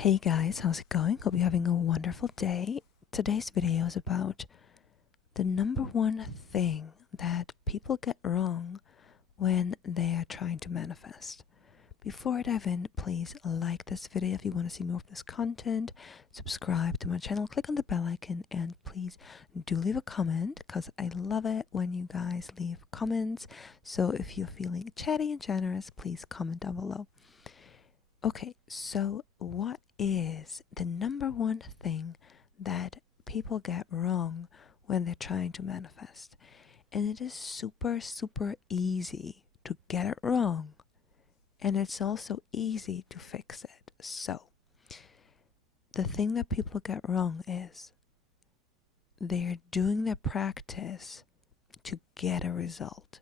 Hey guys, how's it going? Hope you're having a wonderful day. Today's video is about the number one thing that people get wrong when they are trying to manifest. Before I dive in, please like this video if you want to see more of this content, subscribe to my channel, click on the bell icon, and please do leave a comment because I love it when you guys leave comments. So if you're feeling chatty and generous, please comment down below. Okay, so what is the number one thing that people get wrong when they're trying to manifest? And it is super easy to get it wrong. And it's also easy to fix it. So, the thing that people get wrong is they're doing their practice to get a result.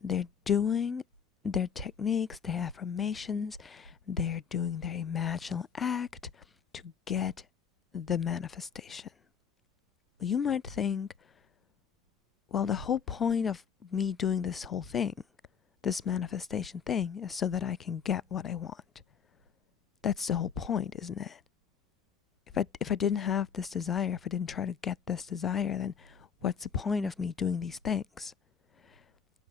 They're doing their techniques, their affirmations, they're doing their imaginal act to get the manifestation. You might think, well, the whole point of me doing this whole thing, this manifestation thing, is so that I can get what I want. That's the whole point, isn't it? If I didn't have this desire, if I didn't try to get this desire, then what's the point of me doing these things?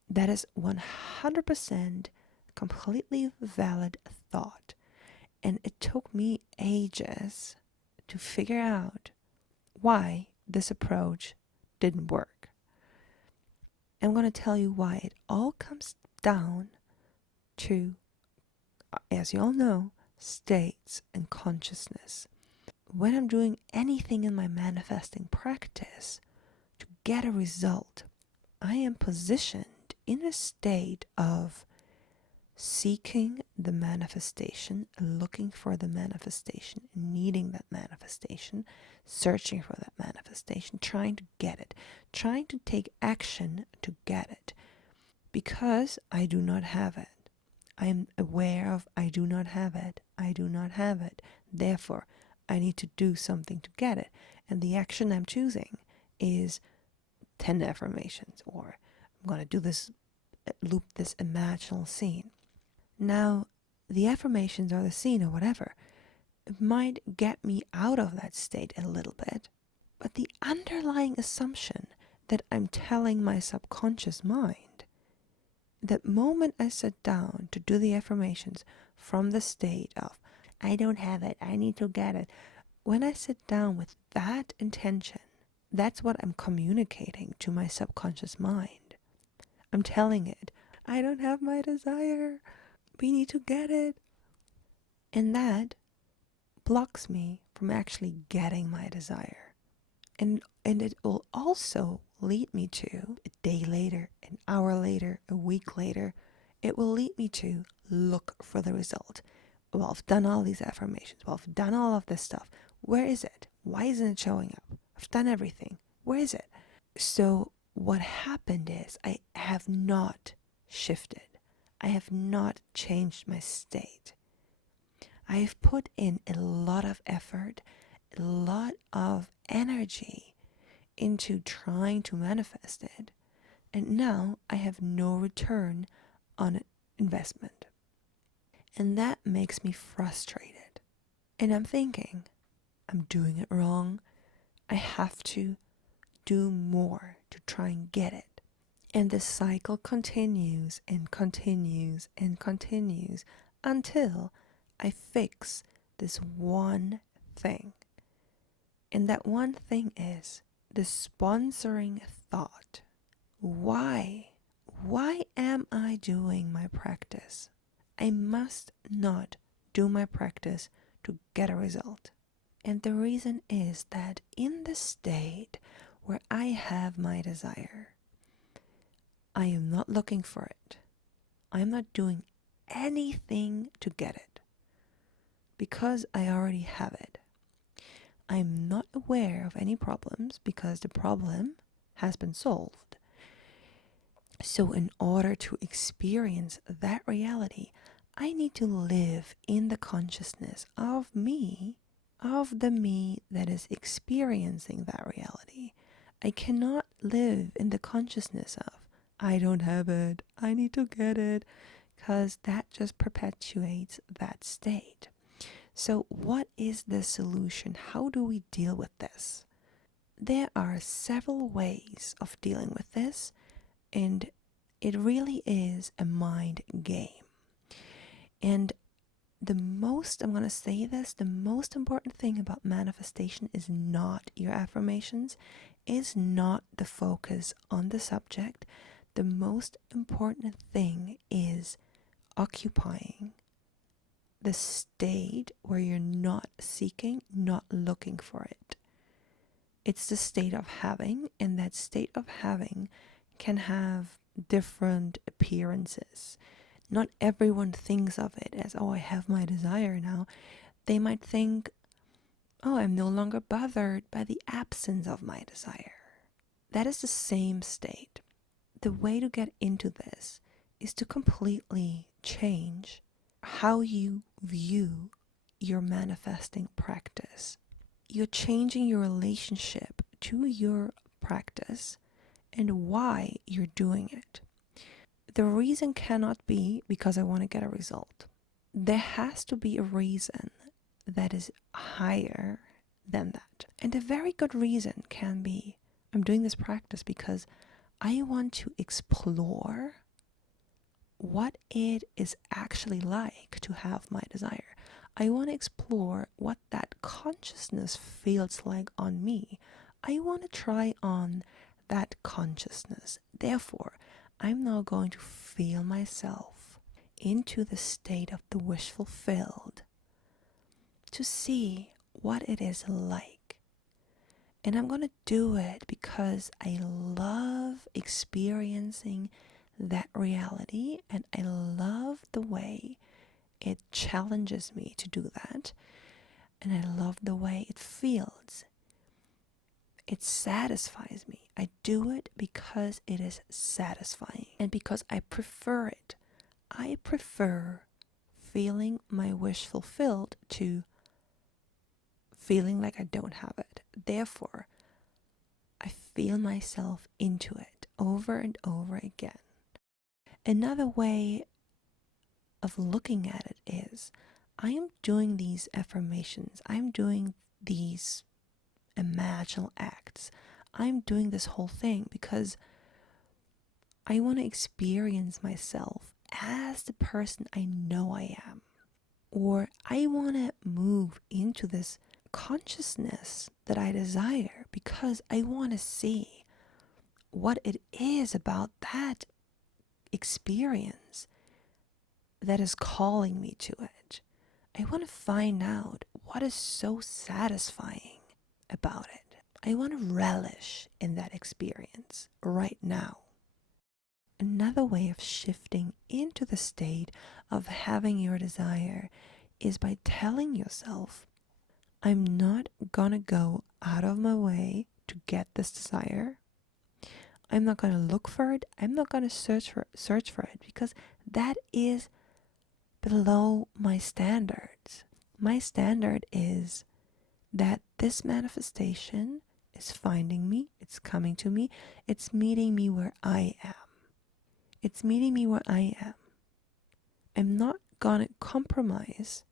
That is 100% completely valid thought. And it took me ages to figure out why this approach didn't work. I'm going to tell you why. It all comes down to, as you all know, states and consciousness. When I'm doing anything in my manifesting practice to get a result, I am positioned in a state of seeking the manifestation, looking for the manifestation, needing that manifestation, searching for that manifestation, trying to get it, trying to take action to get it. Because I do not have it. I am aware of I do not have it. I do not have it. Therefore, I need to do something to get it. And the action I'm choosing is 10 affirmations, or I'm going to do this, loop this imaginal scene. Now, the affirmations or the scene or whatever, it might get me out of that state a little bit, but the underlying assumption that I'm telling my subconscious mind, that moment I sit down to do the affirmations from the state of, I don't have it, I need to get it, when I sit down with that intention, that's what I'm communicating to my subconscious mind. I'm telling it, I don't have my desire. We need to get it. And that blocks me from actually getting my desire. And it will also lead me to a day later, an hour later, a week later, it will lead me to look for the result. Well, I've done all these affirmations. Well, I've done all of this stuff. Where is it? Why isn't it showing up? I've done everything. Where is it? So what happened is I have not shifted. I have not changed my state. I have put in a lot of effort, a lot of energy into trying to manifest it. And now I have no return on investment. And that makes me frustrated. And I'm thinking, I'm doing it wrong. I have to do more to try and get it. And the cycle continues and continues and continues until I fix this one thing. And that one thing is the sponsoring thought. Why? Why am I doing my practice? I must not do my practice to get a result. And the reason is that in the state where I have my desire, I am not looking for it. I am not doing anything to get it because I already have it. I am not aware of any problems because the problem has been solved. So in order to experience that reality, I need to live in the consciousness of me, of the me that is experiencing that reality. I cannot live in the consciousness of, I don't have it, I need to get it, because that just perpetuates that state. So, what is the solution? How do we deal with this? There are several ways of dealing with this, and it really is a mind game. And I'm going to say this, the most important thing about manifestation is not your affirmations, is not the focus on the subject. The most important thing is occupying the state where you're not seeking, not looking for it. It's the state of having, and that state of having can have different appearances. Not everyone thinks of it as, oh, I have my desire now. They might think, oh, I'm no longer bothered by the absence of my desire. That is the same state. The way to get into this is to completely change how you view your manifesting practice. You're changing your relationship to your practice and why you're doing it. The reason cannot be because I want to get a result. There has to be a reason that is higher than that. And a very good reason can be, I'm doing this practice because I want to explore what it is actually like to have my desire. I want to explore what that consciousness feels like on me. I want to try on that consciousness. Therefore, I'm now going to feel myself into the state of the wish fulfilled to see what it is like. And I'm going to do it because I love experiencing that reality, and I love the way it challenges me to do that, and I love the way it feels. It satisfies me. I do it because it is satisfying and because I prefer it. I prefer feeling my wish fulfilled to feeling like I don't have it. Therefore, I feel myself into it over and over again. Another way of looking at it is, I am doing these affirmations, I'm doing these imaginal acts, I'm doing this whole thing because I want to experience myself as the person I know I am. Or I want to move into this consciousness that I desire because I want to see what it is about that experience that is calling me to it. I want to find out what is so satisfying about it. I want to relish in that experience right now. Another way of shifting into the state of having your desire is by telling yourself, I'm not gonna go out of my way to get this desire. I'm not gonna look for it. I'm not gonna search for it because that is below my standards. My standard is that this manifestation is finding me, it's coming to me, it's meeting me where I am. It's meeting me where I am. I'm not gonna compromise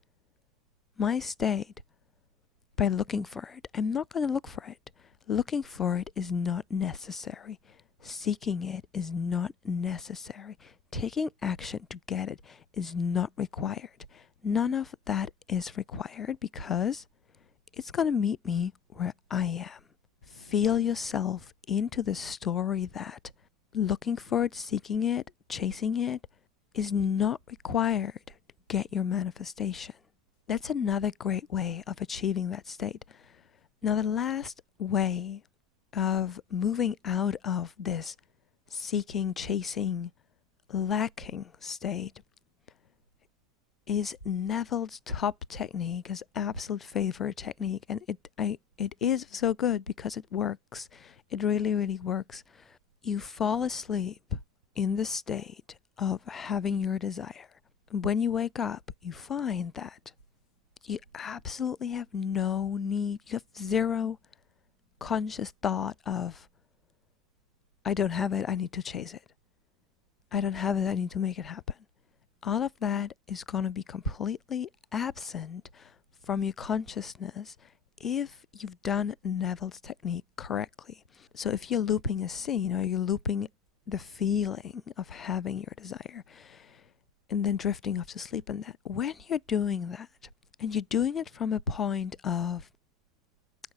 my state by looking for it. I'm not gonna look for it. Looking for it is not necessary. Seeking it is not necessary. Taking action to get it is not required. None of that is required because it's gonna meet me where I am. Feel yourself into the story that looking for it, seeking it, chasing it is not required to get your manifestation. That's another great way of achieving that state. Now, the last way of moving out of this seeking, chasing, lacking state is Neville's top technique, his absolute favorite technique, and it is so good because it works. It really, really works. You fall asleep in the state of having your desire. When you wake up, you find that you absolutely have no need, you have zero conscious thought of, I don't have it, I need to chase it. I don't have it, I need to make it happen. All of that is going to be completely absent from your consciousness if you've done Neville's technique correctly. So if you're looping a scene, or you're looping the feeling of having your desire and then drifting off to sleep in that, when you're doing that and you're doing it from a point of,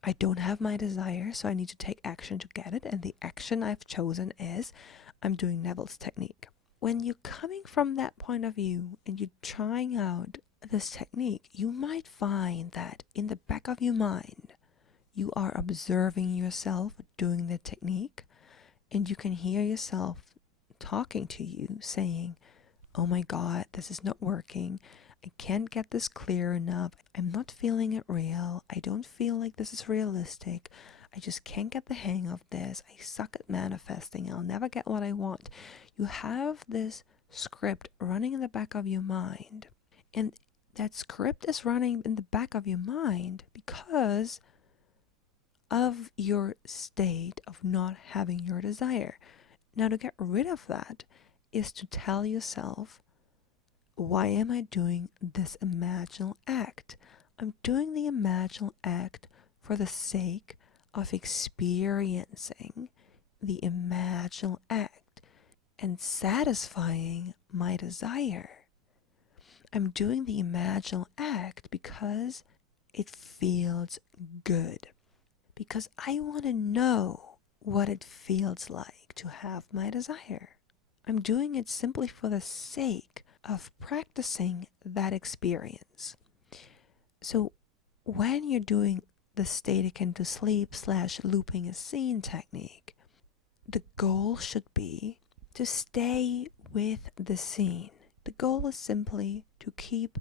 I don't have my desire, so I need to take action to get it, and the action I've chosen is I'm doing Neville's technique. When you're coming from that point of view and you're trying out this technique, you might find that in the back of your mind, you are observing yourself doing the technique, and you can hear yourself talking to you saying, oh my God, this is not working. I can't get this clear enough. I'm not feeling it real. I don't feel like this is realistic. I just can't get the hang of this. I suck at manifesting. I'll never get what I want. You have this script running in the back of your mind. And that script is running in the back of your mind because of your state of not having your desire. Now, to get rid of that is to tell yourself, why am I doing this imaginal act? I'm doing the imaginal act for the sake of experiencing the imaginal act and satisfying my desire. I'm doing the imaginal act because it feels good. Because I want to know what it feels like to have my desire. I'm doing it simply for the sake of practicing that experience. So when you're doing the stay akin to sleep / looping a scene technique, the goal should be to stay with the scene. The goal is simply to keep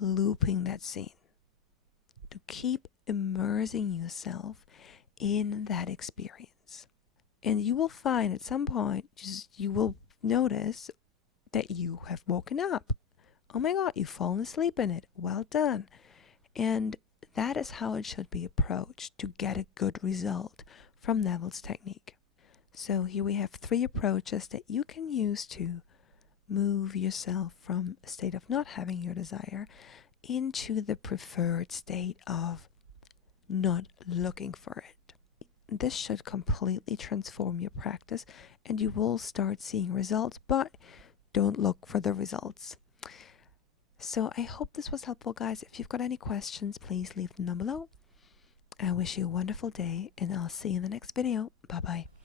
looping that scene, to keep immersing yourself in that experience. And you will find at some point, you will notice that you have woken up. Oh my God, you've fallen asleep in it. Well done. And that is how it should be approached to get a good result from Neville's technique. So here we have 3 approaches that you can use to move yourself from a state of not having your desire into the preferred state of not looking for it. This should completely transform your practice and you will start seeing results, but don't look for the results. So I hope this was helpful, guys. If you've got any questions, please leave them down below. I wish you a wonderful day and I'll see you in the next video. Bye bye.